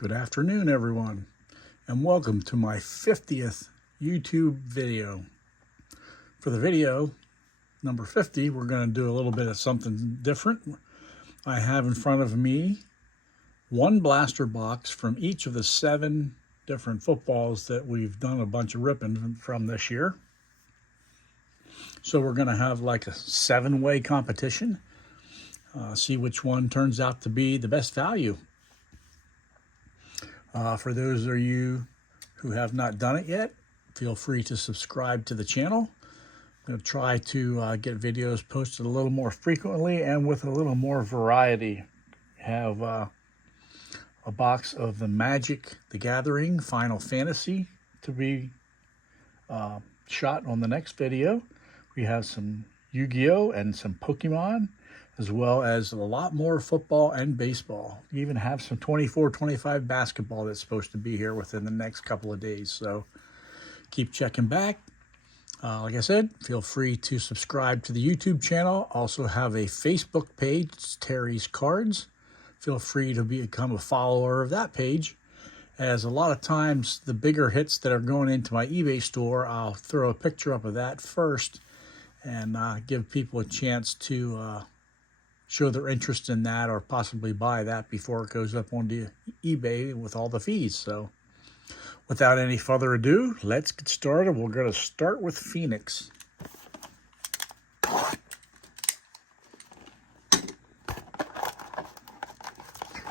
Good afternoon, everyone, and welcome to my 50th YouTube video. For the video number 50, we're going to do a little bit of something different. I have in front of me one blaster box from each of the 7 different footballs that we've done a bunch of ripping from this year. So we're going to have like a 7-way competition. See which one turns out to be the best value. For those of you who have not done it yet, feel free to subscribe to the channel. I'm going to try to get videos posted a little more frequently and with a little more variety. Have a box of the Magic the Gathering Final Fantasy to be shot on the next video. We have some Yu-Gi-Oh! And some Pokemon, as well as a lot more football and baseball. We even have some 24-25 basketball that's supposed to be here within the next couple of days. So keep checking back. Like I said, feel free to subscribe to the YouTube channel. Also have a Facebook page, it's Terry's Cards. Feel free to become a follower of that page, as a lot of times the bigger hits that are going into my eBay store, I'll throw a picture up of that first and give people a chance to show their interest in that or possibly buy that before it goes up onto eBay with all the fees. So without any further ado, let's get started. We're going to start with Phoenix.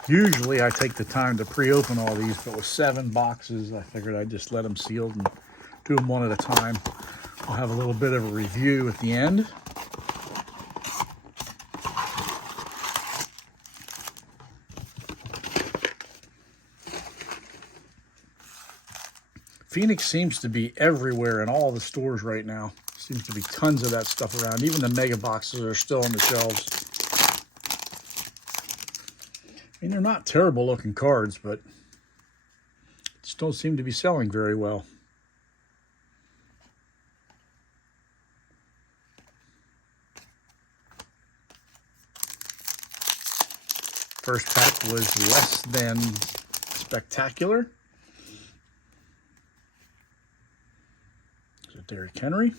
Usually I take the time to pre-open all these, but with 7 boxes, I figured I'd just let them sealed and do them one at a time. We'll have a little bit of a review at the end. Phoenix seems to be everywhere in all the stores right now. Seems to be tons of that stuff around. Even the mega boxes are still on the shelves. I mean, they're not terrible looking cards, but just don't seem to be selling very well. First pack was less than spectacular. There's a Derrick Henry.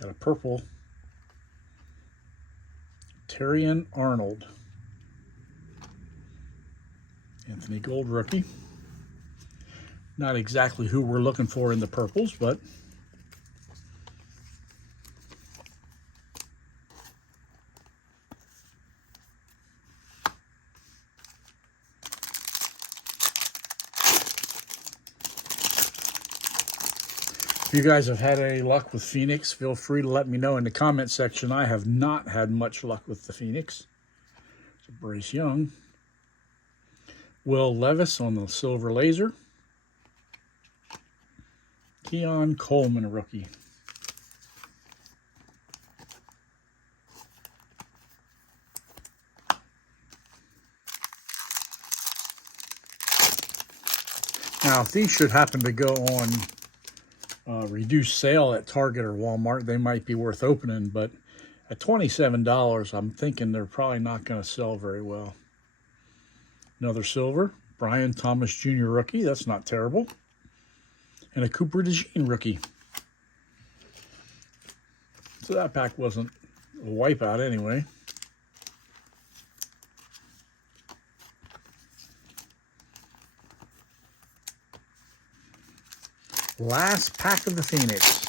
Got a purple Terrion Arnold. Anthony Gold rookie. Not exactly who we're looking for in the purples, but if you guys have had any luck with Phoenix, feel free to let me know in the comment section. I have not had much luck with the Phoenix. It's a Bryce Young. Will Levis on the silver laser. Keon Coleman, rookie. Now, if these should happen to go on reduced sale at Target or Walmart, they might be worth opening, but at $27, I'm thinking they're probably not going to sell very well. Another silver, Brian Thomas Jr. rookie. That's not terrible. And a Cooper DeJean rookie. So that pack wasn't a wipeout anyway. Last pack of the Phoenix.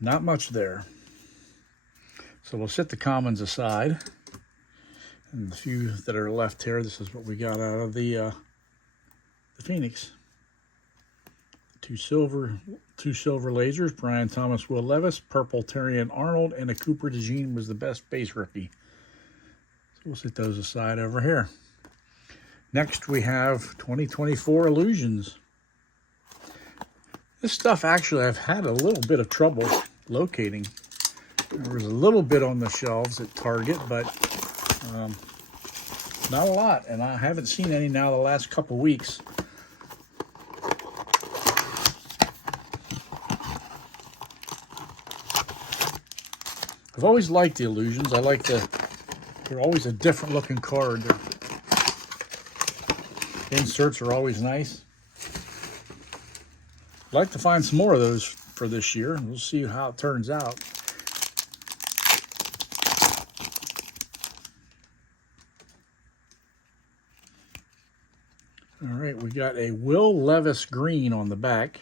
Not much there. So we'll set the commons aside. And the few that are left here, this is what we got out of the Phoenix. Two silver lasers, Brian Thomas, Will Levis, purple Terrion Arnold, and a Cooper DeJean was the best base rookie. So we'll set those aside over here. Next we have 2024 Illusions. This stuff actually I've had a little bit of trouble locating. There was a little bit on the shelves at Target, but not a lot, and I haven't seen any now the last couple weeks. I've always liked the Illusions. I like they're always a different looking card. Their inserts are always nice. I'd like to find some more of those for this year. We'll see how it turns out. All right, we got a Will Levis green on the back.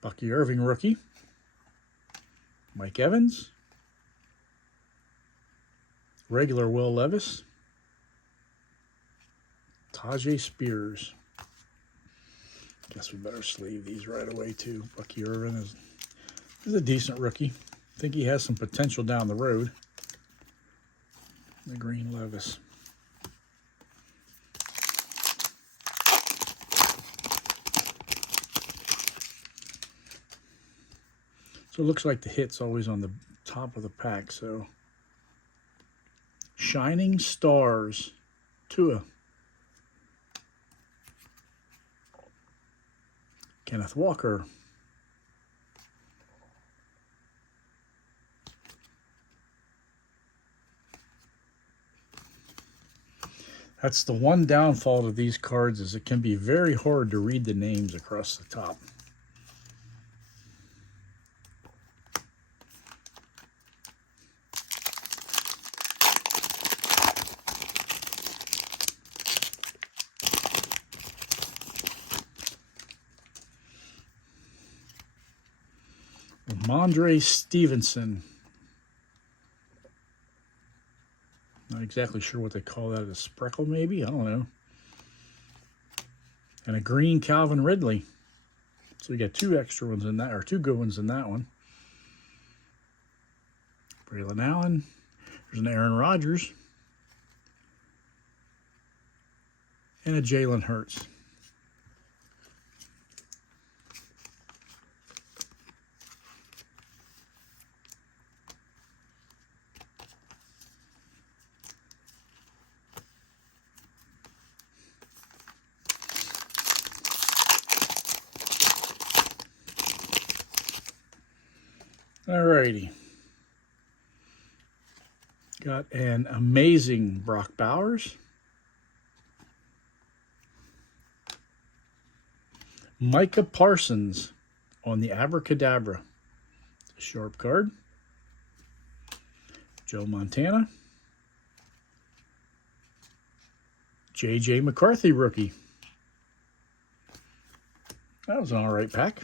Bucky Irving rookie. Mike Evans. Regular Will Levis. Tyjae Spears. Guess we better sleeve these right away too. Bucky Irving is a decent rookie. I think he has some potential down the road. The green Levis. So it looks like the hit's always on the top of the pack. So Shining Stars, Tua. Kenneth Walker. That's the one downfall of these cards, is it can be very hard to read the names across the top. Ramondre Stevenson. Not exactly sure what they call that, a spreckle maybe? I don't know. And a green Calvin Ridley. So we got two extra ones in that, or two good ones in that one. Braylon Allen. There's an Aaron Rodgers. And a Jalen Hurts. Alrighty. Got an amazing Brock Bowers. Micah Parsons on the Abracadabra. Sharp card. Joe Montana. J.J. McCarthy rookie. That was an alright pack.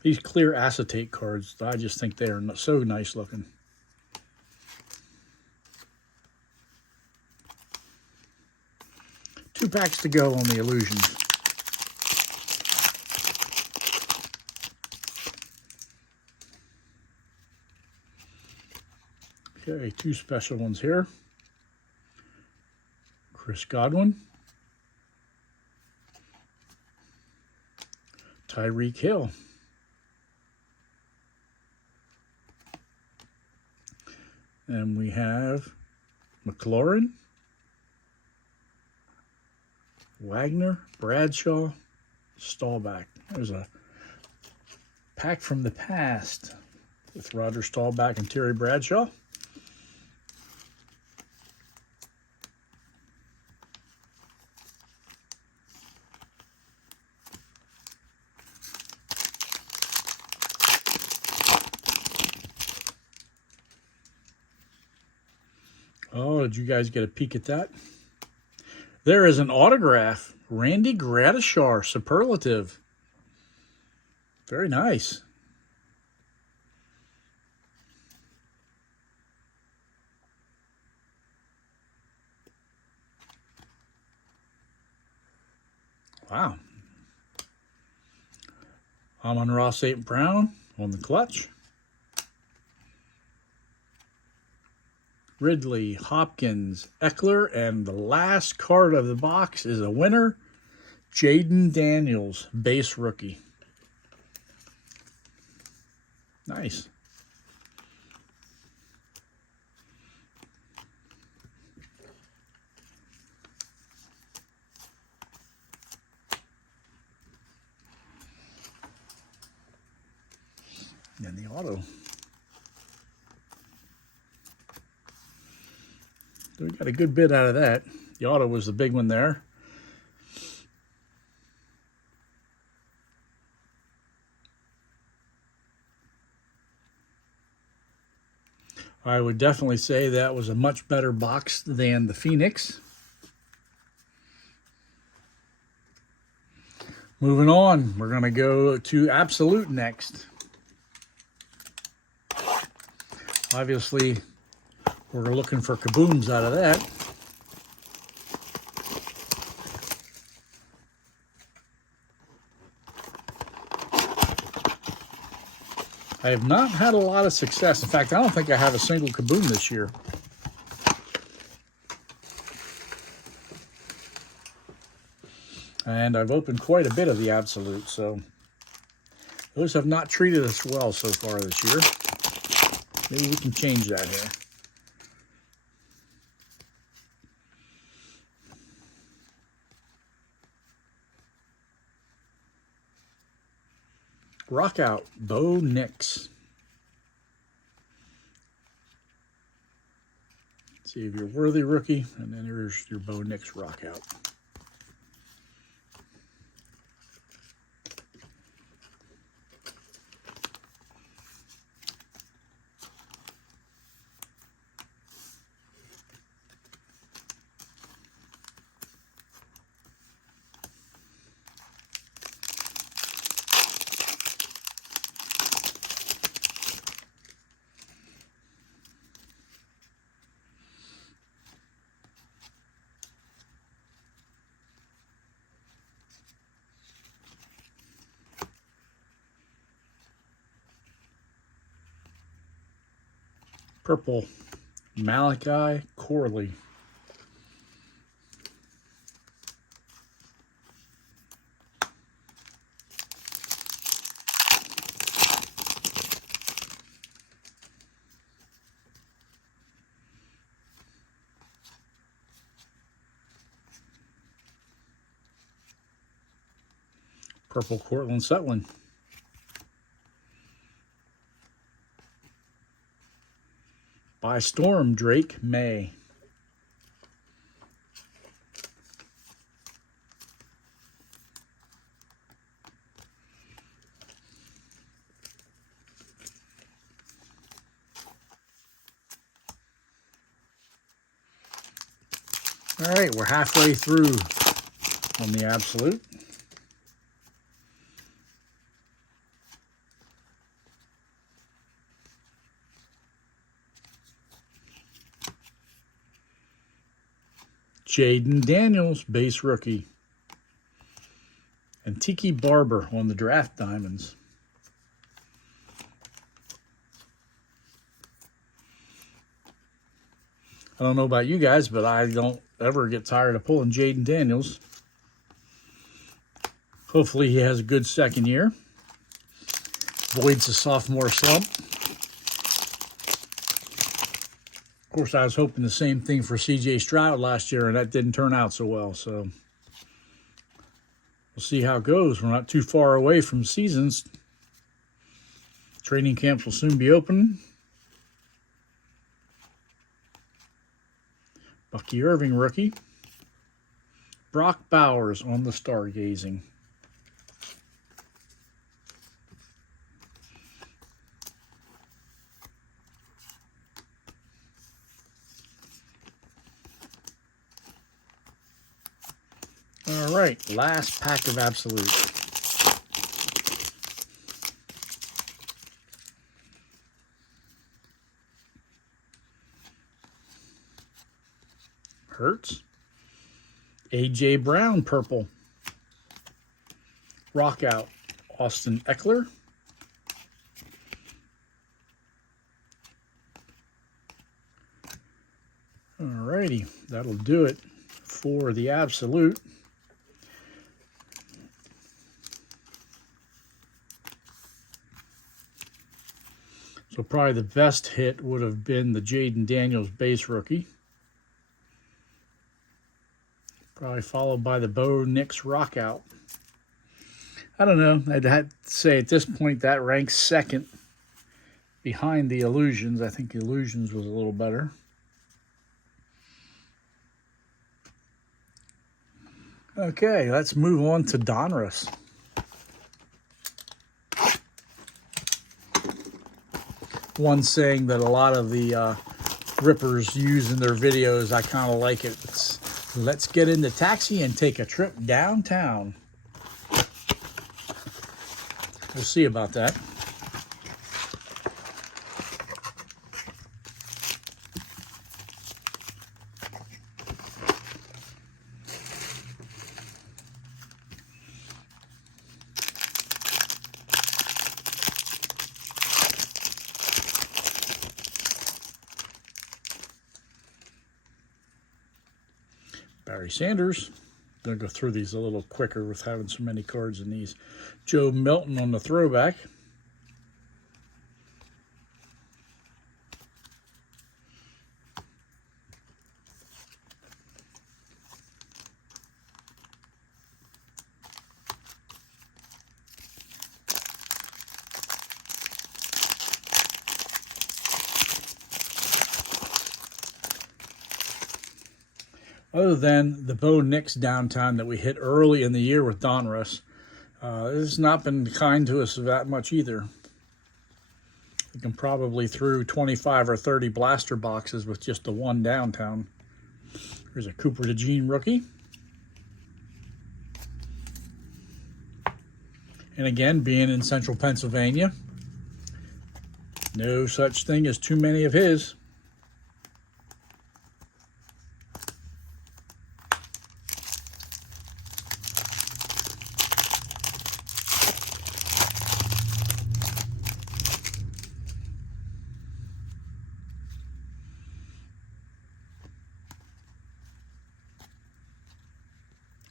These clear acetate cards, I just think they are so nice looking. Two packs to go on the Illusions. Okay, two special ones here. Chris Godwin. Tyreek Hill. And we have McLaurin, Wagner, Bradshaw, Staubach. There's a pack from the past with Roger Staubach and Terry Bradshaw. Oh, did you guys get a peek at that? There is an autograph. Randy Gradishar, Superlative. Very nice. Wow. Amon-Ra St. Brown, on the clutch. Ridley, Hopkins, Eckler, and the last card of the box is a winner, Jayden Daniels, base rookie. Nice. And the auto. So we got a good bit out of that. The auto was the big one there. I would definitely say that was a much better box than the Phoenix. Moving on, we're going to go to Absolute next. Obviously, we're looking for kabooms out of that. I have not had a lot of success. In fact, I don't think I have a single kaboom this year. And I've opened quite a bit of the Absolute, so those have not treated us well so far this year. Maybe we can change that here. Rock out, Bo Nix. See if you're worthy rookie, and then here's your Bo Nix rock out. Purple, Malachi Corley. Purple, Cortland Sutton. By Storm, Drake May. All right, we're halfway through on the Absolute. Jayden Daniels, base rookie. And Tiki Barber on the Draft Diamonds. I don't know about you guys, but I don't ever get tired of pulling Jayden Daniels. Hopefully he has a good second year. Avoids the sophomore slump. Of course, I was hoping the same thing for C.J. Stroud last year, and that didn't turn out so well. So we'll see how it goes. We're not too far away from seasons. Training camps will soon be open. Bucky Irving, rookie. Brock Bowers on the Stargazing. All right, last pack of Absolute. Hurts. A.J. Brown, purple. Rock out, Austin Eckler. Alrighty, that'll do it for the Absolute. So probably the best hit would have been the Jaden Daniels base rookie. Probably followed by the Bo Nix Rockout. I don't know. I'd have to say at this point that ranks second behind the Illusions. I think Illusions was a little better. Okay, let's move on to Donruss. One saying that a lot of the rippers use in their videos, I kind of like it. It's, let's get in the taxi and take a trip downtown. We'll see about that. Barry Sanders. Gonna go through these a little quicker with having so many cards in these. Joe Milton on the throwback. Other than the Bo Nix downtime that we hit early in the year with Donruss, it has not been kind to us that much either. We can probably through 25 or 30 blaster boxes with just the one downtown. Here's a Cooper DeJean rookie. And again, being in central Pennsylvania, no such thing as too many of his.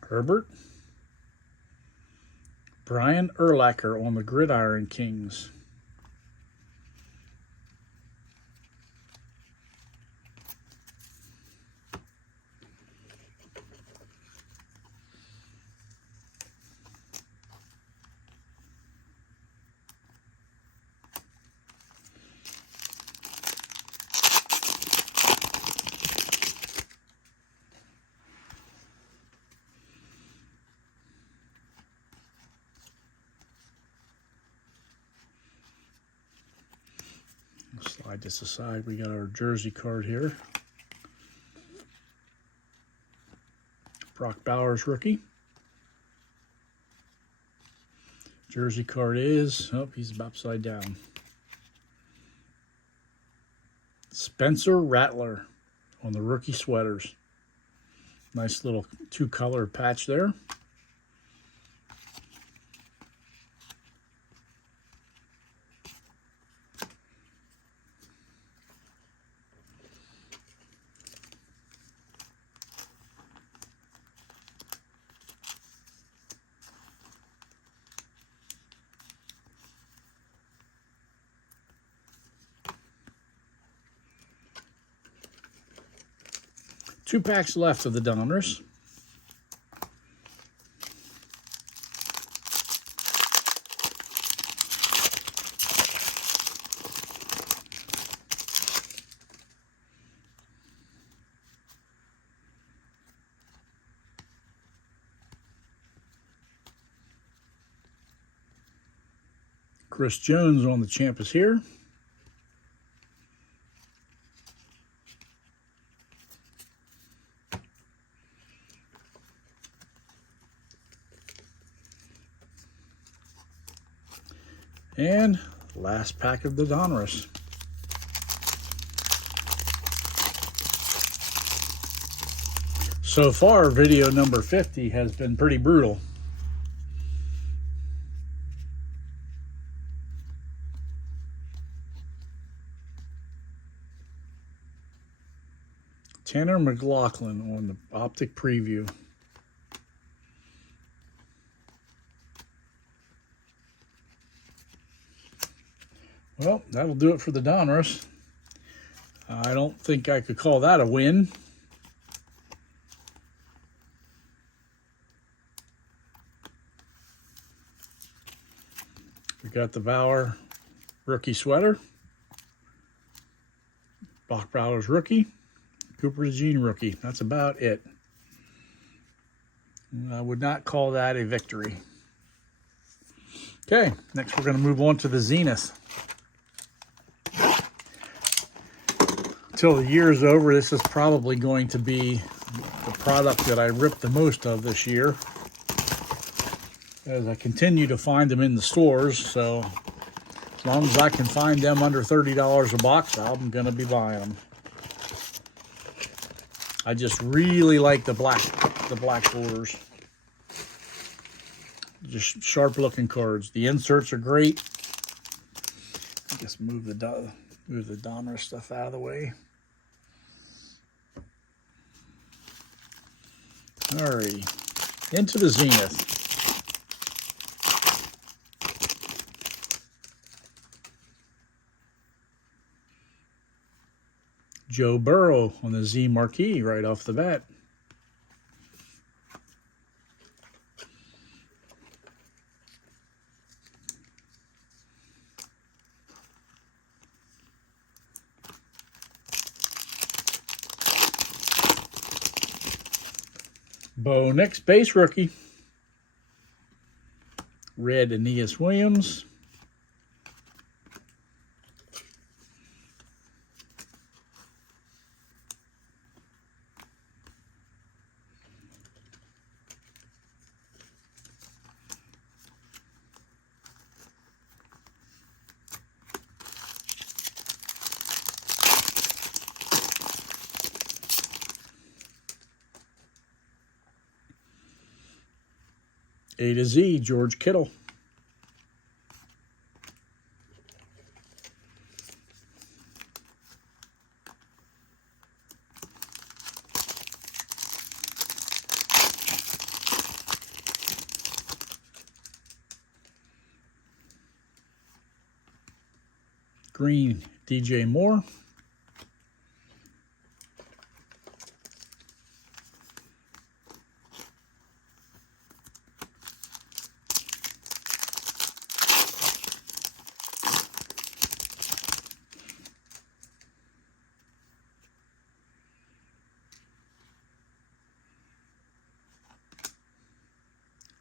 Herbert. Brian Urlacher on the Gridiron Kings. Slide this aside. We got our jersey card here. Brock Bowers rookie. Jersey card is, oh, he's upside down. Spencer Rattler on the rookie sweaters. Nice little two-color patch there. Two packs left of the Donruss. Chris Jones on the champ is here. And last pack of the Donruss. So far, video number 50 has been pretty brutal. Tanner McLaughlin on the optic preview. Well, that'll do it for the Donruss. I don't think I could call that a win. We got the Bauer rookie sweater, Bachbauer's rookie, Cooper DeJean rookie. That's about it. I would not call that a victory. Okay, next we're going to move on to the Zenith. Until the year is over, this is probably going to be the product that I ripped the most of this year, as I continue to find them in the stores. So as long as I can find them under $30 a box, I'm going to be buying them. I just really like the black borders. Just sharp looking cards. The inserts are great. I guess move the Donruss stuff out of the way. Alrighty, into the Zenith. Joe Burrow on the Z marquee right off the bat. Bo Nix base rookie. Red Aeneas Williams. A to Z, George Kittle. Green, DJ Moore.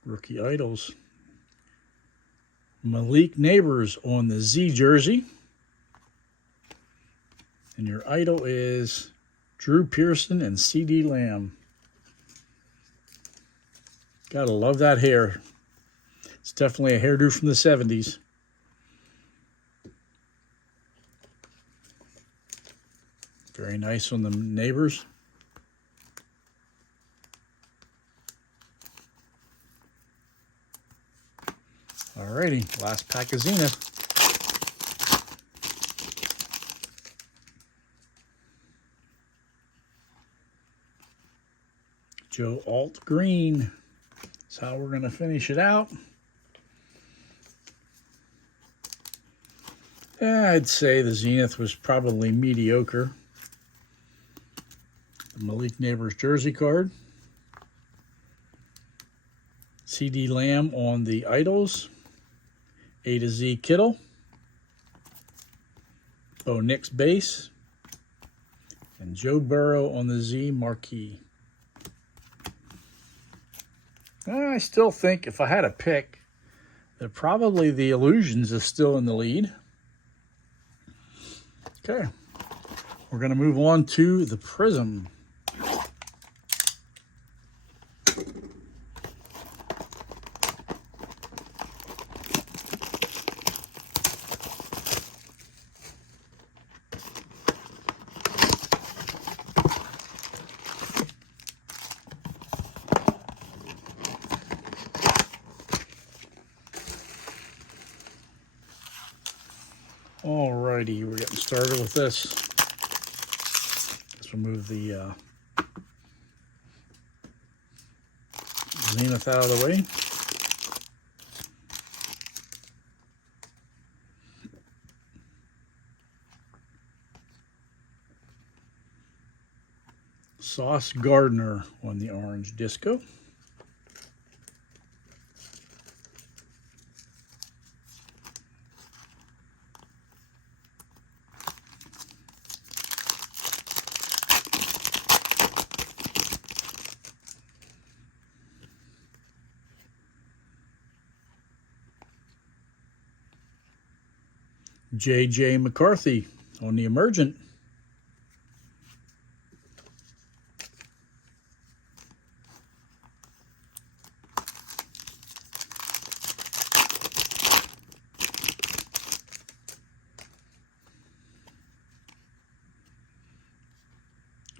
Rookie Idols. Malik Neighbors on the Z jersey. And your idol is Drew Pearson and CeeDee Lamb. Gotta love that hair. It's definitely a hairdo from the 70s. Very nice on the Neighbors. Alrighty, last pack of Zenith. Joe Alt Green. That's how we're going to finish it out. Yeah, I'd say the Zenith was probably mediocre. The Malik Neighbors jersey card. CeeDee Lamb on the Idols. A to Z Kittle. Bo Nix base. And Joe Burrow on the Z marquee. I still think if I had a pick, that probably the Illusions is still in the lead. Okay, we're going to move on to the Prism. Alrighty, we're getting started with this Let's remove the Zenith out of the way. Sauce Gardner on the orange disco. J.J. McCarthy on the Emergent.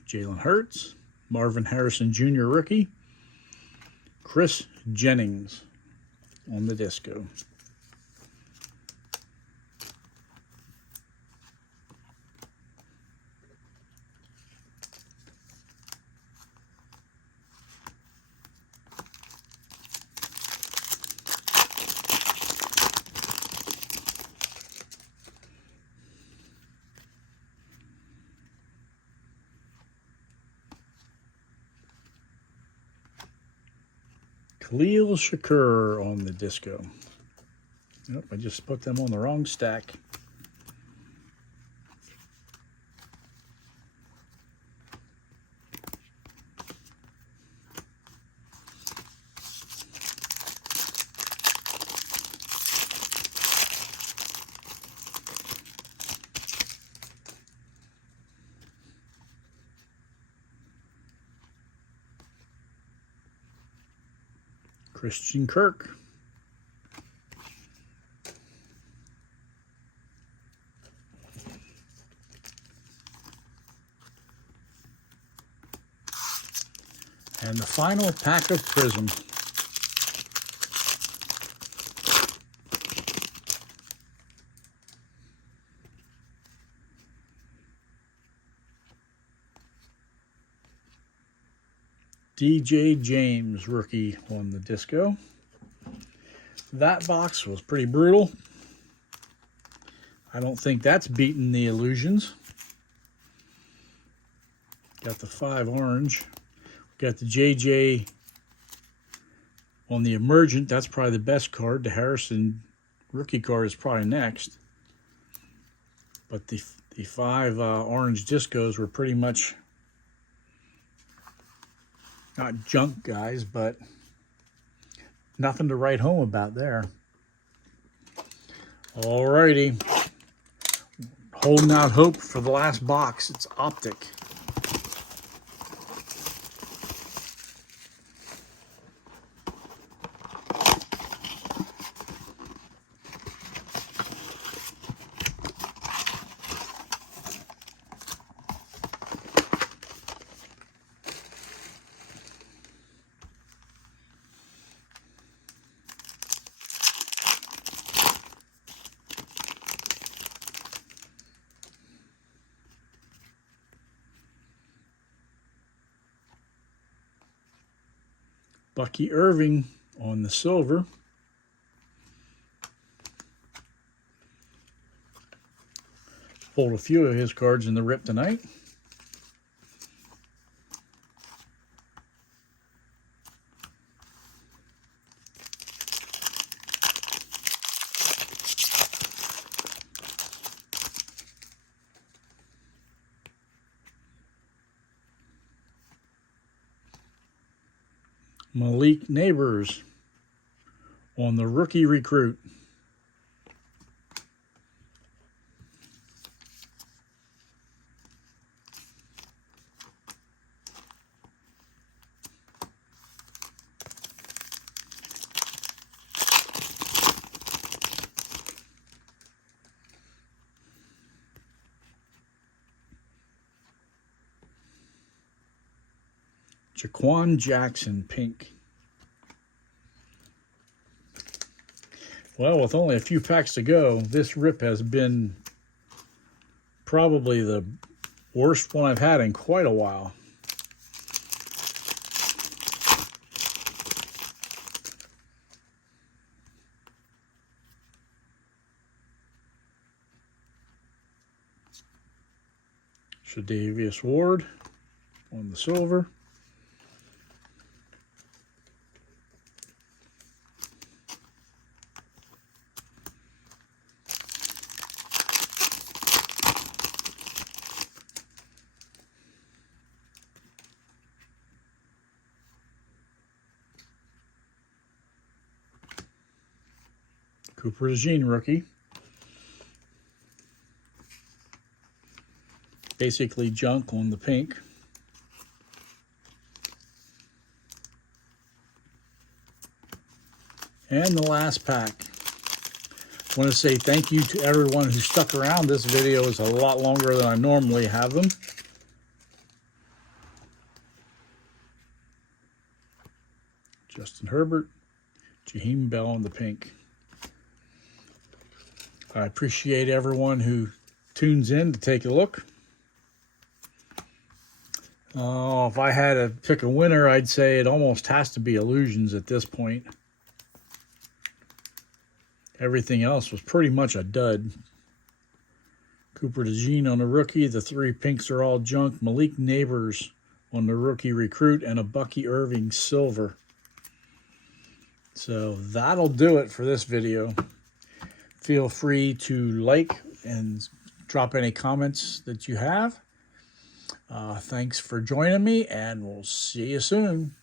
Jalen Hurts, Marvin Harrison Jr. rookie, Chris Jennings on the disco. Khalil Shakur on the disco. Nope, I just put them on the wrong stack. Christian Kirk. And the final pack of Prism. DJ James rookie on the disco. That box was pretty brutal. I don't think that's beaten the Illusions. Got the 5 orange. Got the JJ on the Emergent. That's probably the best card. The Harrison rookie card is probably next. But the 5 orange discos were pretty much not junk guys, but nothing to write home about there. Alrighty. Holding out hope for the last box. It's Optic. Bucky Irving on the silver. Pulled a few of his cards in the rip tonight. Malik Neighbors on the rookie recruit. Jaquan Jackson, pink. Well, with only a few packs to go, this rip has been probably the Worst one I've had in quite a while. Shadavius Ward on the silver. Cooper DeJean rookie. Basically junk on the pink. And the last pack. I want to say thank you to everyone who stuck around. This video is a lot longer than I normally have them. Justin Herbert, Jaheim Bell on the pink. I appreciate everyone who tunes in to take a look. If I had to pick a winner, I'd say it almost has to be Illusions at this point. Everything else was pretty much a dud. Cooper DeJean on the rookie. The three pinks are all junk. Malik Neighbors on the rookie recruit, and a Bucky Irving silver. So that'll do it for this video. Feel free to like and drop any comments that you have. Thanks for joining me, and we'll see you soon.